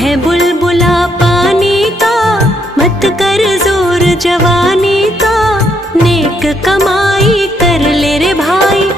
है बुलबुला पानी का, मत कर जोर जवानी का, नेक कमाई कर ले रे भाई।